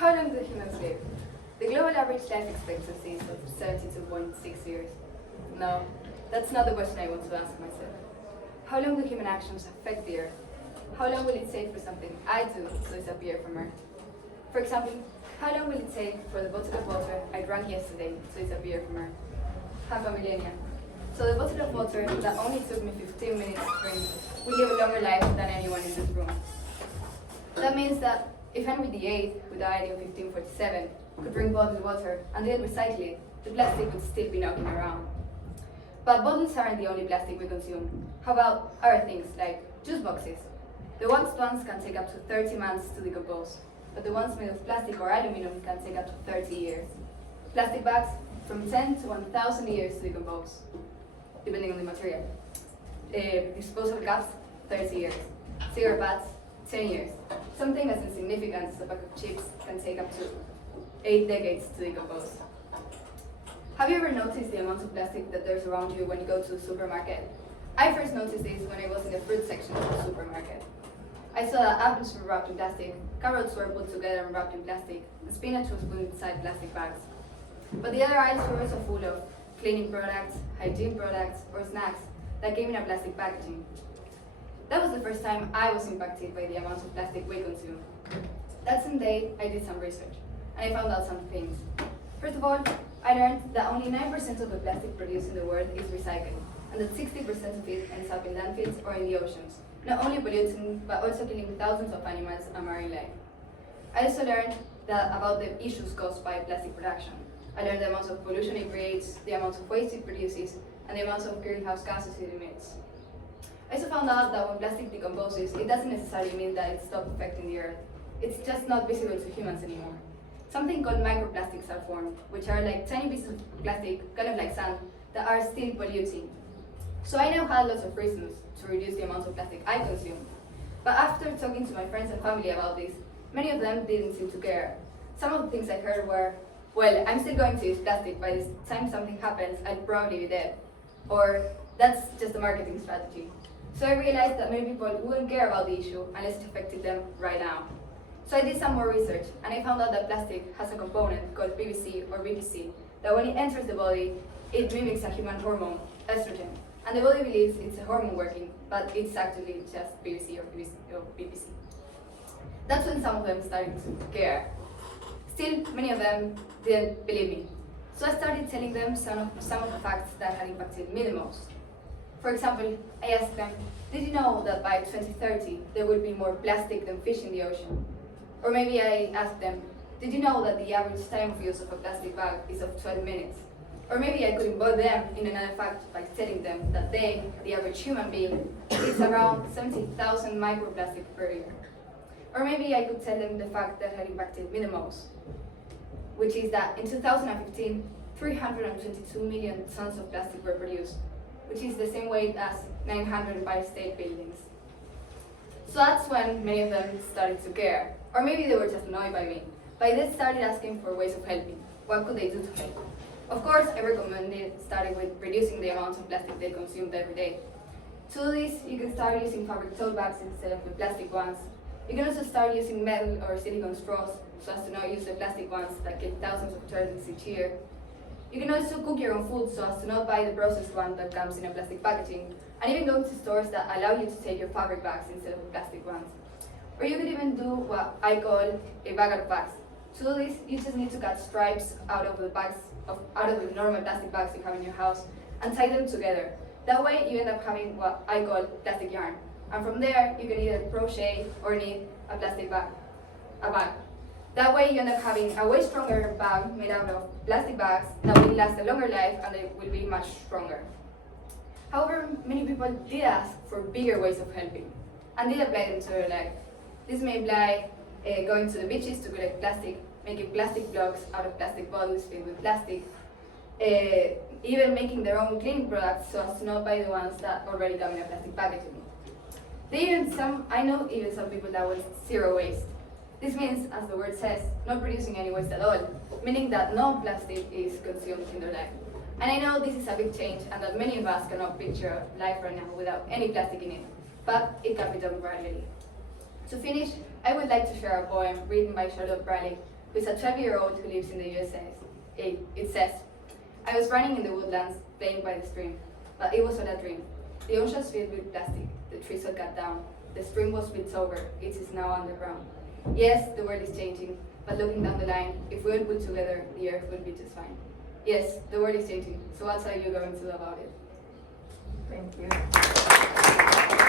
How long do humans live? The global average life expectancy is of 72.6 years. No, that's not the question I want to ask myself. How long do human actions affect the Earth? How long will it take for something I do to disappear from Earth? For example, how long will it take for the bottle of water I drank yesterday to disappear from Earth? Half a millennium. So the bottle of water that only took me 15 minutes to drink will live a longer life than anyone in this room. That means that if Henry VIII, who died in 1547, could drink bottled water and then recycle it, the plastic would still be knocking around. But bottles aren't the only plastic we consume. How about other things like juice boxes? The waxed ones can take up to 30 months to decompose, but the ones made of plastic or aluminum can take up to 30 years. Plastic bags, from 10 to 1,000 years to decompose, depending on the material. Disposable cups, 30 years. Cigarette butts, 10 years. Something as insignificant as a bag of chips can take up to 8 decades to decompose. Have you ever noticed the amount of plastic that there's around you when you go to the supermarket? I first noticed this when I was in the fruit section of the supermarket. I saw that apples were wrapped in plastic, carrots were put together and wrapped in plastic, and spinach was put inside plastic bags. But the other aisles were also full of cleaning products, hygiene products, or snacks that came in a plastic packaging. That was the first time I was impacted by the amount of plastic we consume. That same day, I did some research, and I found out some things. First of all, I learned that only 9% of the plastic produced in the world is recycled, and that 60% of it ends up in landfills or in the oceans, not only polluting, but also killing thousands of animals and marine life. I also learned about the issues caused by plastic production. I learned the amount of pollution it creates, the amount of waste it produces, and the amount of greenhouse gases it emits. I also found out that when plastic decomposes, it doesn't necessarily mean that it stops affecting the Earth. It's just not visible to humans anymore. Something called microplastics are formed, which are like tiny pieces of plastic, kind of like sand, that are still polluting. So I now had lots of reasons to reduce the amount of plastic I consume. But after talking to my friends and family about this, many of them didn't seem to care. Some of the things I heard were, well, I'm still going to use plastic, by the time something happens, I'll probably be dead. Or, that's just a marketing strategy. So I realized that many people wouldn't care about the issue unless it affected them right now. So I did some more research, and I found out that plastic has a component called PVC or BPC, that when it enters the body, it mimics a human hormone, estrogen. And the body believes it's a hormone working, but it's actually just PVC or BPC. That's when some of them started to care. Still, many of them didn't believe me. So I started telling them some of the facts that had impacted me the most. For example, I asked them, did you know that by 2030 there will be more plastic than fish in the ocean? Or maybe I asked them, did you know that the average time of use of a plastic bag is of 12 minutes? Or maybe I could involve them in another fact by telling them that they, the average human being, eats around 70,000 microplastics per year. Or maybe I could tell them the fact that had impacted me the most, which is that in 2015, 322 million tons of plastic were produced, which is the same weight as 905 state buildings. So that's when many of them started to care. Or maybe they were just annoyed by me. But they started asking for ways of helping. What could they do to help? Of course, I recommended starting with reducing the amount of plastic they consumed every day. To do this, you can start using fabric tote bags instead of the plastic ones. You can also start using metal or silicone straws so as to not use the plastic ones that kill thousands of turtles each year. You can also cook your own food so as to not buy the processed one that comes in a plastic packaging, and even go to stores that allow you to take your fabric bags instead of the plastic ones. Or you could even do what I call a bag out of bags. To do this, you just need to cut stripes out of the normal plastic bags you have in your house and tie them together. That way you end up having what I call plastic yarn. And from there, you can either crochet or knit a plastic bag, That way you end up having a way stronger bag made out of plastic bags that will last a longer life and they will be much stronger. However, many people did ask for bigger ways of helping and did apply them to their life. This may imply going to the beaches to collect plastic, making plastic blocks out of plastic bottles filled with plastic, even making their own cleaning products so as to not buy the ones that already come in a plastic packaging. I know even some people that waste zero waste. This means, as the word says, not producing any waste at all, meaning that no plastic is consumed in their life. And I know this is a big change and that many of us cannot picture life right now without any plastic in it, but it can be done gradually. To finish, I would like to share a poem written by Charlotte Briley who is a 12-year-old who lives in the USA. It says, I was running in the woodlands, playing by the stream, but it was all a dream. The ocean's filled with plastic, the trees all cut down, the stream was built over, it is now underground. Yes, the world is changing, but looking down the line, if we all put together, the earth will be just fine. Yes, the world is changing, so what are you going to do about it? Thank you.